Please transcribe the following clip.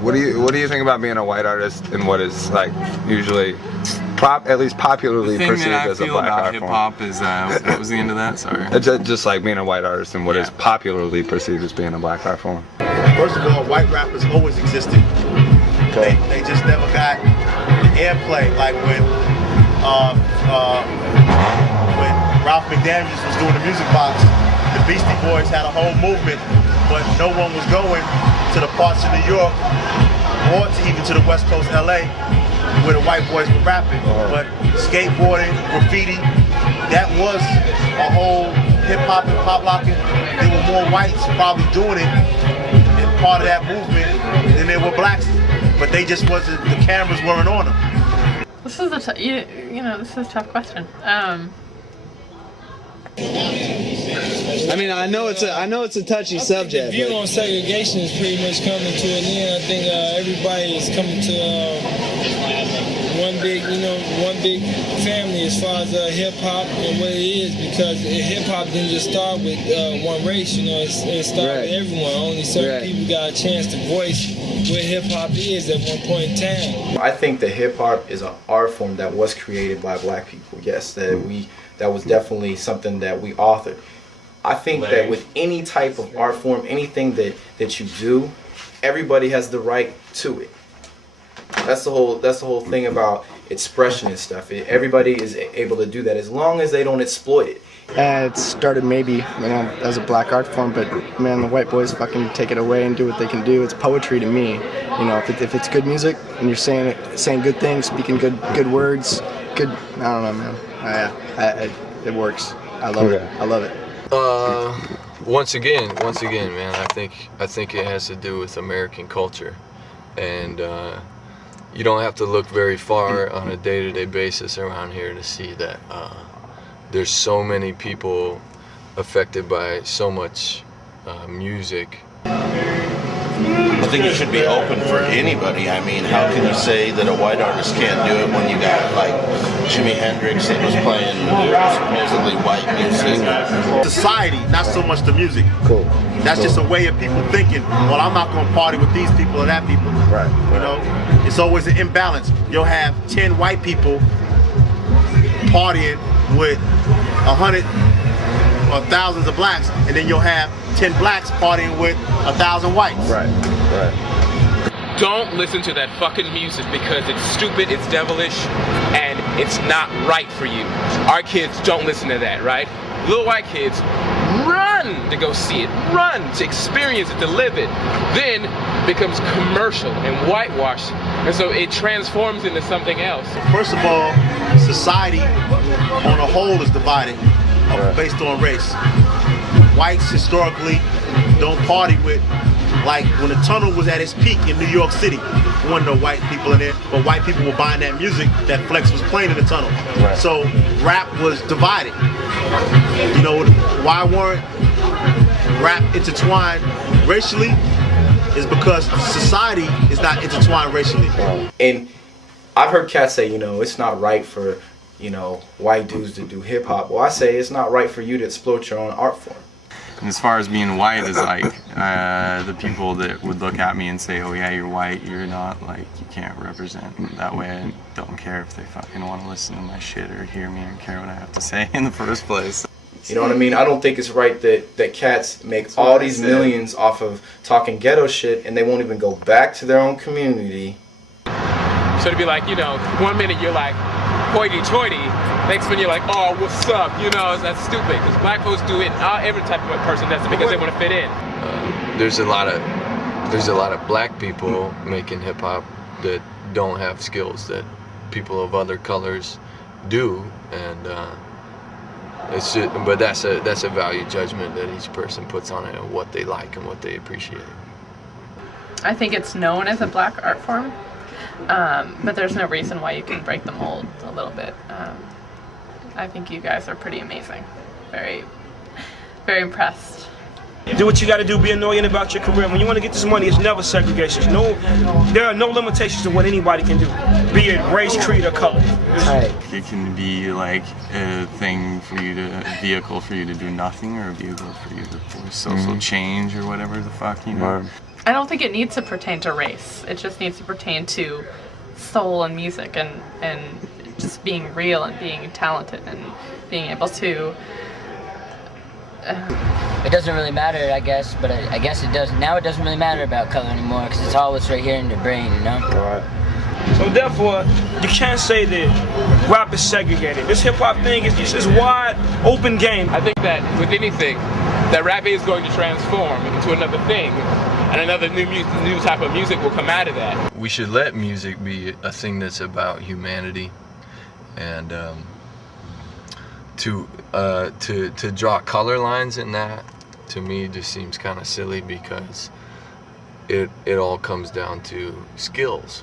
What do you think about being a white artist and what is like usually at least popularly perceived as a black art form? Hip hop is what was the end of that? Sorry. Just like being a white artist and what is popularly perceived as being a black art form. First of all, white rappers always existed. Okay. They just never got airplay. Like when Ralph McDaniels was doing the Music Box, the Beastie Boys had a whole movement, but no one was going to the parts of New York or even to the West Coast LA where the white boys were rapping. But skateboarding, graffiti, that was a whole hip hop and pop locking. There were more whites probably doing it and part of that movement than there were blacks. But they just wasn't, the cameras weren't on them. This is this is a tough question. I mean, I know it's a touchy subject. The view on segregation is pretty much coming to an end. I think everybody is coming to one big family as far as hip hop and what it is, because hip hop didn't just start with one race. It started with everyone. Only certain people got a chance to voice what hip hop is at one point in time. I think that hip hop is an art form that was created by black people. Yes, that was definitely something that we authored. I think that with any type of art form, anything that you do, everybody has the right to it. That's the whole thing about expression and stuff. Everybody is able to do that as long as they don't exploit it. It started maybe as a black art form, but man, the white boys fucking take it away and do what they can do. It's poetry to me. If it's good music and you're saying good things, speaking good words, good. I don't know, man. It works. I love it. I love it. Once again, man, I think it has to do with American culture, and you don't have to look very far on a day-to-day basis around here to see that there's so many people affected by so much music. I think it should be open for anybody. I mean, how can you say that a white artist can't do it when you got like Jimi Hendrix that was playing supposedly white music? Society, not so much the music. Cool. That's just a way of people thinking, well, I'm not going to party with these people or that people. Right. It's always an imbalance. You'll have 10 white people partying with 100 or thousands of blacks, and then you'll have 10 blacks partying with 1,000 whites. Right. Don't listen to that fucking music because it's stupid, it's devilish, and it's not right for you. Our kids don't listen to that, right? Little white kids run to go see it, run to experience it, to live it. Then it becomes commercial and whitewashed, and so it transforms into something else. First of all, society on a whole is divided based on race. Whites historically don't party with, like when the tunnel was at its peak in New York City, there wasn't no white people in there, but white people were buying that music that Flex was playing in the tunnel. Right. So rap was divided. Why weren't rap intertwined racially? Is because society is not intertwined racially. And I've heard cats say, it's not right for, white dudes to do hip hop. Well, I say it's not right for you to exploit your own art form. And as far as being white is like the people that would look at me and say, oh yeah, you're white, you're not, like, you can't represent that way. I don't care if they fucking want to listen to my shit or hear me or care what I have to say in the first place. You know what I mean? I don't think it's right that cats make all these millions off of talking ghetto shit and they won't even go back to their own community. So to be like, 1 minute you're like, hoity-toity, next minute you're like, oh, what's up? That's stupid, because black folks do it, every type of person does it because they want to fit in. There's a lot of black people making hip hop that don't have skills that people of other colors do, and it's just, but that's a value judgment that each person puts on it and what they like and what they appreciate. I think it's known as a black art form, but there's no reason why you can break the mold a little bit. I think you guys are pretty amazing. Very, very impressed. Do what you got to do. Be annoying about your career. When you want to get this money, it's never segregation. There are no limitations to what anybody can do, be it race, creed, or color. It can be like a vehicle for you to do nothing, or a vehicle for you to force social change or whatever the fuck, I don't think it needs to pertain to race. It just needs to pertain to soul and music and just being real and being talented and being able to. It doesn't really matter, I guess, but I guess it does. Now it doesn't really matter about color anymore because it's all what's right here in your brain, you know? Right. So therefore, you can't say that rap is segregated. This hip hop thing is just a wide open game. I think that with anything, that rap is going to transform into another thing, and another new type of music will come out of that. We should let music be a thing that's about humanity, and to draw color lines in that, to me, just seems kind of silly because it all comes down to skills.